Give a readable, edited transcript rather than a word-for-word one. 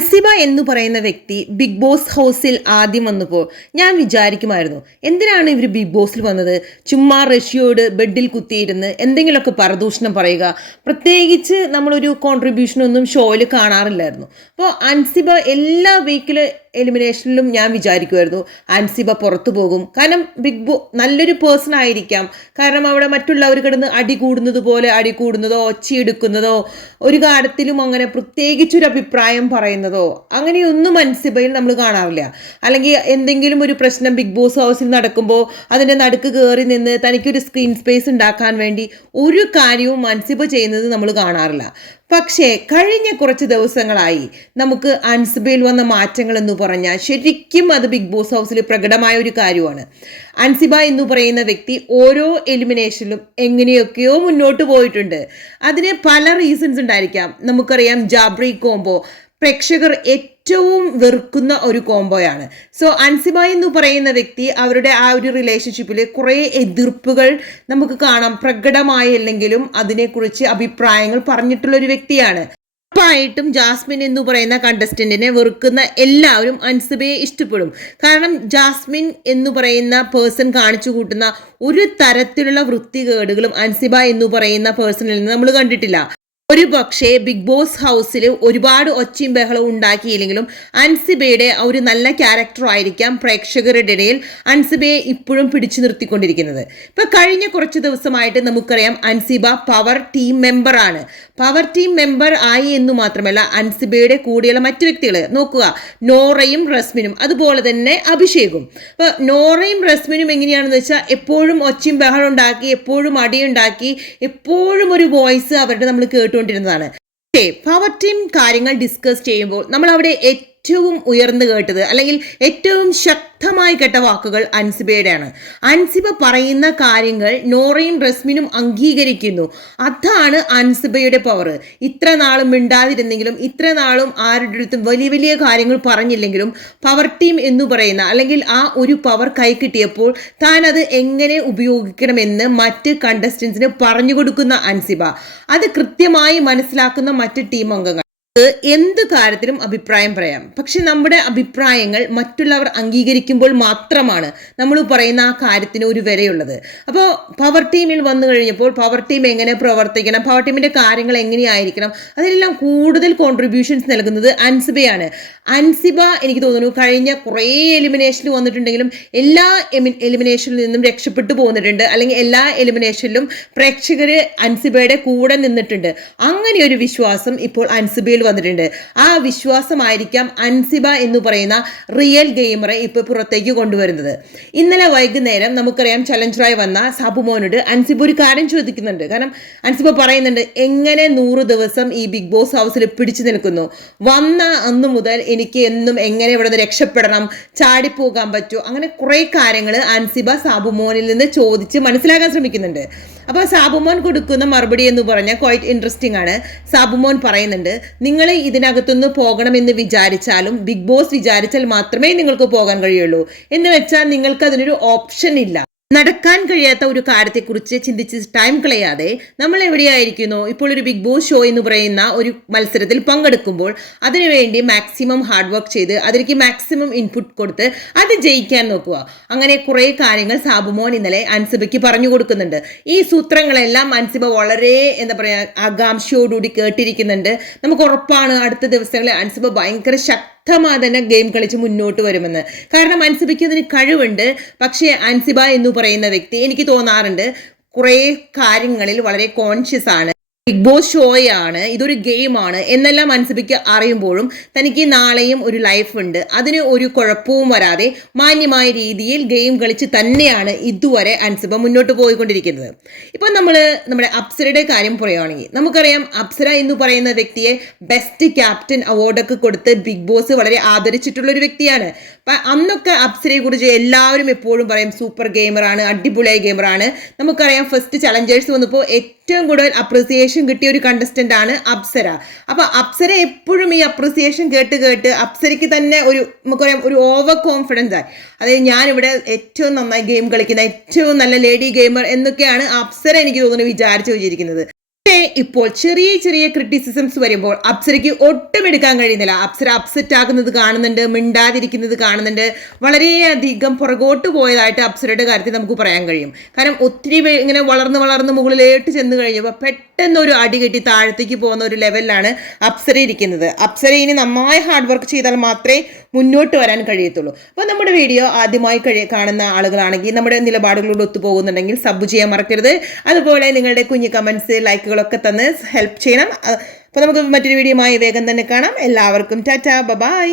അൻസിബ എന്ന് പറയുന്ന വ്യക്തി ബിഗ് ബോസ് ഹൗസിൽ ആദ്യം വന്നപ്പോൾ ഞാൻ വിചാരിക്കുമായിരുന്നു, എന്തിനാണ് ഇവർ ബിഗ് ബോസിൽ വന്നത്? ചുമ്മാ റഷ്യയോട് ബെഡിൽ കുത്തിയിരുന്ന് എന്തെങ്കിലുമൊക്കെ പരദൂഷണം പറയുക. പ്രത്യേകിച്ച് നമ്മളൊരു കോൺട്രിബ്യൂഷനൊന്നും ഷോയിൽ കാണാറില്ലായിരുന്നു. അപ്പോൾ അൻസിബ എല്ലാ വീക്കിലെ എലിമിനേഷനിലും ഞാൻ വിചാരിക്കുമായിരുന്നു അൻസിബ പുറത്തു പോകും. കാരണം നല്ലൊരു പേഴ്സൺ ആയിരിക്കാം. കാരണം അവിടെ മറ്റുള്ളവർ കിടന്ന് അടി കൂടുന്നത് പോലെ അടി കൂടുന്നതോ ഒച്ചയെടുക്കുന്നതോ ഒരു കാര്യത്തിലും അങ്ങനെ പ്രത്യേകിച്ചൊരു അഭിപ്രായം പറയുന്നതോ അങ്ങനെയൊന്നും അൻസിബയിൽ നമ്മൾ കാണാറില്ല. അല്ലെങ്കിൽ എന്തെങ്കിലും ഒരു പ്രശ്നം ബിഗ് ബോസ് ഹൗസിൽ നടക്കുമ്പോൾ അതിൻ്റെ നടുക്ക് കയറി നിന്ന് തനിക്കൊരു സ്ക്രീൻ സ്പേസ് ഉണ്ടാക്കാൻ വേണ്ടി ഒരു കാര്യവും അൻസിബ ചെയ്യുന്നത് നമ്മൾ കാണാറില്ല. പക്ഷേ കഴിഞ്ഞ കുറച്ച് ദിവസങ്ങളായി നമുക്ക് അൻസിബയിൽ വന്ന മാറ്റങ്ങൾ എന്ന് പറഞ്ഞാൽ ശരിക്കും അത് ബിഗ് ബോസ് ഹൗസിൽ പ്രകടമായ ഒരു കാര്യമാണ്. അൻസിബ എന്ന് പറയുന്ന വ്യക്തി ഓരോ എലിമിനേഷനിലും എങ്ങനെയൊക്കെയോ മുന്നോട്ട് പോയിട്ടുണ്ട്. അതിന് പല റീസൺസ് ഉണ്ടായിരിക്കാം. നമുക്കറിയാം ജാബ്രി കോംബോ പ്രേക്ഷകർ ഏറ്റവും വെറുക്കുന്ന ഒരു കോംബോയാണ്. സോ അൻസിബ എന്ന് പറയുന്ന വ്യക്തി അവരുടെ ആ ഒരു റിലേഷൻഷിപ്പിൽ കുറേ എതിർപ്പുകൾ നമുക്ക് കാണാം. പ്രകടമായില്ലെങ്കിലും അതിനെക്കുറിച്ച് അഭിപ്രായങ്ങൾ പറഞ്ഞിട്ടുള്ള ഒരു വ്യക്തിയാണ്. ഉറപ്പായിട്ടും ജാസ്മിൻ എന്ന് പറയുന്ന കണ്ടസ്റ്റന്റിനെ വെറുക്കുന്ന എല്ലാവരും അൻസിബയെ ഇഷ്ടപ്പെടും. കാരണം ജാസ്മിൻ എന്ന് പറയുന്ന പേഴ്സൺ കാണിച്ചു കൂട്ടുന്ന ഒരു തരത്തിലുള്ള വൃത്തികേടുകളും അൻസിബ എന്ന് പറയുന്ന പേഴ്സണിൽ നിന്ന് നമ്മൾ കണ്ടിട്ടില്ല. ഒരു പക്ഷേ ബിഗ് ബോസ് ഹൗസിൽ ഒരുപാട് ഒച്ചയും ബഹളവും ഉണ്ടാക്കിയില്ലെങ്കിലും അൻസിബയുടെ ഒരു നല്ല ക്യാരക്ടർ ആയിരിക്കാം പ്രേക്ഷകരുടെ ഇടയിൽ അൻസിബയെ ഇപ്പോഴും പിടിച്ചു നിർത്തിക്കൊണ്ടിരിക്കുന്നത്. ഇപ്പൊ കഴിഞ്ഞ കുറച്ച് ദിവസമായിട്ട് നമുക്കറിയാം അൻസിബ പവർ ടീം മെമ്പറാണ്. പവർ ടീം മെമ്പർ ആയി എന്ന് മാത്രമല്ല, അൻസിബയുടെ കൂടെയുള്ള മറ്റു വ്യക്തികൾ നോക്കുക, നോറയും റസ്മിനും അതുപോലെ തന്നെ അഭിഷേകും. അപ്പൊ നോറയും റസ്മിനും എങ്ങനെയാണെന്ന് വെച്ചാൽ എപ്പോഴും ഒച്ചയും ബഹളം ഉണ്ടാക്കി, എപ്പോഴും അടിയുണ്ടാക്കി, എപ്പോഴും ഒരു വോയിസ് അവരുടെ നമ്മൾ കേട്ടുകൊണ്ടിരുന്നതാണ്. പവർ ടീം കാര്യങ്ങൾ ഡിസ്കസ് ചെയ്യുമ്പോൾ നമ്മൾ അവിടെ ഏറ്റവും ഉയർന്നു കേട്ടത് അല്ലെങ്കിൽ ഏറ്റവും ശക്തമായി കേട്ട വാക്കുകൾ അൻസിബയുടെയാണ്. അൻസിബ പറയുന്ന കാര്യങ്ങൾ നോറയും റസ്മിനും അംഗീകരിക്കുന്നു. അതാണ് അൻസിബയുടെ പവർ. ഇത്ര നാളും മിണ്ടാതിരുന്നെങ്കിലും, ഇത്ര നാളും ആരുടെ അടുത്തും വലിയ വലിയ കാര്യങ്ങൾ പറഞ്ഞില്ലെങ്കിലും, പവർ ടീം എന്ന് പറയുന്ന അല്ലെങ്കിൽ ആ ഒരു പവർ കൈ കിട്ടിയപ്പോൾ താൻ അത് എങ്ങനെ ഉപയോഗിക്കണമെന്ന് മറ്റ് കണ്ടസ്റ്റൻസിന് പറഞ്ഞു കൊടുക്കുന്ന അൻസിബ, അത് കൃത്യമായി മനസ്സിലാക്കുന്ന മറ്റ് ടീം അംഗങ്ങൾ. എന്ത് കാര്യത്തിലും അഭിപ്രായം പറയാം, പക്ഷെ നമ്മുടെ അഭിപ്രായങ്ങൾ മറ്റുള്ളവർ അംഗീകരിക്കുമ്പോൾ മാത്രമാണ് നമ്മൾ പറയുന്ന ആ കാര്യത്തിന് ഒരു വിലയുള്ളത്. അപ്പോൾ പവർ ടീമിൽ വന്നു കഴിഞ്ഞപ്പോൾ പവർ ടീം എങ്ങനെ പ്രവർത്തിക്കണം, പവർ ടീമിന്റെ കാര്യങ്ങൾ എങ്ങനെയായിരിക്കണം, അതിലെല്ലാം കൂടുതൽ കോൺട്രിബ്യൂഷൻസ് നൽകുന്നത് അൻസിബയാണ്. അൻസിബ എനിക്ക് തോന്നുന്നു കഴിഞ്ഞ കുറേ എലിമിനേഷനിൽ വന്നിട്ടുണ്ടെങ്കിലും എല്ലാ എലിമിനേഷനിൽ നിന്നും രക്ഷപ്പെട്ടു പോന്നിട്ടുണ്ട്. അല്ലെങ്കിൽ എല്ലാ എലിമിനേഷനിലും പ്രേക്ഷകർ അൻസിബയുടെ കൂടെ നിന്നിട്ടുണ്ട്. അങ്ങനെ ഒരു വിശ്വാസം ഇപ്പോൾ അൻസിബയിൽ വന്നിട്ടുണ്ട്. ആ വിശ്വാസമായിരിക്കാം അൻസിബ എന്ന് പറയുന്ന റിയൽ ഗെയിമറെ ഇപ്പൊ പുറത്തേക്ക് കൊണ്ടുവരുന്നത്. ഇന്നലെ വൈകുന്നേരം നമുക്കറിയാം ചലഞ്ചറായി വന്ന സാബുമോനോട് അൻസിബ ഒരു കാര്യം ചോദിക്കുന്നുണ്ട്. കാരണം അൻസിബ പറയുന്നുണ്ട്, എങ്ങനെ 100 ദിവസം ഈ ബിഗ് ബോസ് ഹൗസിൽ പിടിച്ചു നിൽക്കുന്നു? വന്ന അന്ന് മുതൽ എനിക്ക് എന്നും എങ്ങനെ ഇവിടെ നിന്ന് രക്ഷപ്പെടണം, ചാടിപ്പോകാൻ പറ്റുമോ, അങ്ങനെ കുറെ കാര്യങ്ങൾ അൻസിബ സാബുമോനിൽ നിന്ന് ചോദിച്ച് മനസ്സിലാക്കാൻ ശ്രമിക്കുന്നുണ്ട്. അപ്പോൾ സാബുമോൻ കൊടുക്കുന്ന മറുപടി എന്ന് പറഞ്ഞാൽ ക്വൈറ്റ് ഇൻട്രസ്റ്റിംഗ് ആണ്. സാബുമോൻ പറയുന്നുണ്ട്, നിങ്ങൾ ഇതിനകത്തുനിന്ന് പോകണമെന്ന് വിചാരിച്ചാലും ബിഗ് ബോസ് വിചാരിച്ചാൽ മാത്രമേ നിങ്ങൾക്ക് പോകാൻ കഴിയുള്ളൂ. എന്ന് വെച്ചാൽ നിങ്ങൾക്ക് അതിനൊരു ഓപ്ഷൻ ഇല്ല. നടക്കാൻ കഴിയാത്ത ഒരു കാര്യത്തെക്കുറിച്ച് ചിന്തിച്ച് ടൈം കളയാതെ നമ്മൾ എവിടെയായിരിക്കുന്നു? ഇപ്പോൾ ഒരു ബിഗ് ബോസ് ഷോ എന്ന് പറയുന്ന ഒരു മത്സരത്തിൽ പങ്കെടുക്കുമ്പോൾ അതിനുവേണ്ടി മാക്സിമം ഹാർഡ് വർക്ക് ചെയ്ത് അതിലേക്ക് മാക്സിമം ഇൻപുട്ട് കൊടുത്ത് അത് ജയിക്കാൻ നോക്കുക. അങ്ങനെ കുറേ കാര്യങ്ങൾ സാബുമോൻ ഇന്നലെ അൻസിബയ്ക്ക് പറഞ്ഞു കൊടുക്കുന്നുണ്ട്. ഈ സൂത്രങ്ങളെല്ലാം അൻസിബ വളരെ ആകാംക്ഷയോടുകൂടി കേട്ടിരിക്കുന്നുണ്ട്. നമുക്ക് ഉറപ്പാണ് അടുത്ത ദിവസങ്ങളിൽ അൻസിബ ഭയങ്കര ശക്തമായി തന്നെ ഗെയിം കളിച്ച് മുന്നോട്ട് വരുമെന്ന്. കാരണം അൻസിബയ്ക്ക് അതിന് കഴിവുണ്ട്. പക്ഷേ അൻസിബ എന്ന് പറയുന്ന വ്യക്തി എനിക്ക് തോന്നാറുണ്ട് കുറേ കാര്യങ്ങളിൽ വളരെ കോൺഷ്യസ് ആണ്. ബിഗ് ബോസ് ഷോയാണ്, ഇതൊരു ഗെയിമാണ് എന്നെല്ലാം അൻസിബയ്ക്ക് അറിയുമ്പോഴും തനിക്ക് നാളെയും ഒരു ലൈഫ് ഉണ്ട്, അതിന് ഒരു കുഴപ്പവും വരാതെ മാന്യമായ രീതിയിൽ ഗെയിം കളിച്ച് തന്നെയാണ് ഇതുവരെ അൻസിബ മുന്നോട്ട് പോയിക്കൊണ്ടിരിക്കുന്നത്. ഇപ്പം നമ്മുടെ അപ്സരയുടെ കാര്യം പറയുകയാണെങ്കിൽ നമുക്കറിയാം അപ്സര എന്ന് പറയുന്ന വ്യക്തിയെ ബെസ്റ്റ് ക്യാപ്റ്റൻ അവാർഡൊക്കെ കൊടുത്ത് ബിഗ് ബോസ് വളരെ ആദരിച്ചിട്ടുള്ള ഒരു വ്യക്തിയാണ്. അന്നൊക്കെ അപ്സരയെ കുറിച്ച് എല്ലാവരും എപ്പോഴും പറയും സൂപ്പർ ഗെയിമറാണ്, അടിപൊളിയായ ഗെയിമറാണ്. നമുക്കറിയാം ഫസ്റ്റ് ചലഞ്ചേഴ്സ് വന്നപ്പോൾ ഏറ്റവും കൂടുതൽ അപ്രിസിയേഷൻ കിട്ടിയ ഒരു കണ്ടസ്റ്റന്റ് ആണ് അപ്സര. അപ്പൊ അപ്സര എപ്പോഴും ഈ അപ്രിസിയേഷൻ കേട്ട് അപ്സരയ്ക്ക് തന്നെ നമുക്കറിയാം ഒരു ഓവർ കോൺഫിഡൻസ് ആയി. അതായത് ഞാനിവിടെ ഏറ്റവും നന്നായി ഗെയിം കളിക്കുന്ന ഏറ്റവും നല്ല ലേഡി ഗെയിമർ എന്നൊക്കെയാണ് അപ്സര എനിക്ക് തോന്നുന്നു വിചാരിച്ചു വെച്ചിരിക്കുന്നത്. ഇപ്പോൾ ചെറിയ ചെറിയ ക്രിറ്റിസിസംസ് വരുമ്പോൾ അപ്സരയ്ക്ക് ഒട്ടും എടുക്കാൻ കഴിയുന്നില്ല. അപ്സര അപ്സെറ്റ് ആകുന്നത് കാണുന്നുണ്ട്, മിണ്ടാതിരിക്കുന്നത് കാണുന്നുണ്ട്. വളരെയധികം പുറകോട്ട് പോയതായിട്ട് അപ്സരയുടെ കാര്യത്തിൽ നമുക്ക് പറയാൻ കഴിയും. കാരണം ഒത്തിരി ഇങ്ങനെ വളർന്ന് മുകളിലോട്ട് ചെന്ന് കഴിഞ്ഞപ്പോൾ പെട്ടെന്ന് ഒരു അടി കെട്ടി താഴത്തേക്ക് പോകുന്ന ഒരു ലെവലിലാണ് അപ്സര ഇരിക്കുന്നത്. അപ്സര ഇനി നന്നായി ഹാർഡ് വർക്ക് ചെയ്താൽ മാത്രമേ മുന്നോട്ട് വരാൻ കഴിയത്തുള്ളൂ. അപ്പോൾ നമ്മുടെ വീഡിയോ ആദ്യമായി കാണുന്ന ആളുകളാണെങ്കിൽ നമ്മുടെ നിലപാടുകളോട് ഒത്തുപോകുന്നുണ്ടെങ്കിൽ സബ് ചെയ്യാൻ മറക്കരുത്. അതുപോലെ നിങ്ങളുടെ കുഞ്ഞു കമൻസ് ലൈക്കുകളൊക്കെ തന്ന് ഹെൽപ്പ് ചെയ്യണം. അപ്പോൾ നമുക്ക് മറ്റൊരു വീഡിയോയുമായി വേഗം തന്നെ കാണാം. എല്ലാവർക്കും ടാറ്റാ, ബൈ.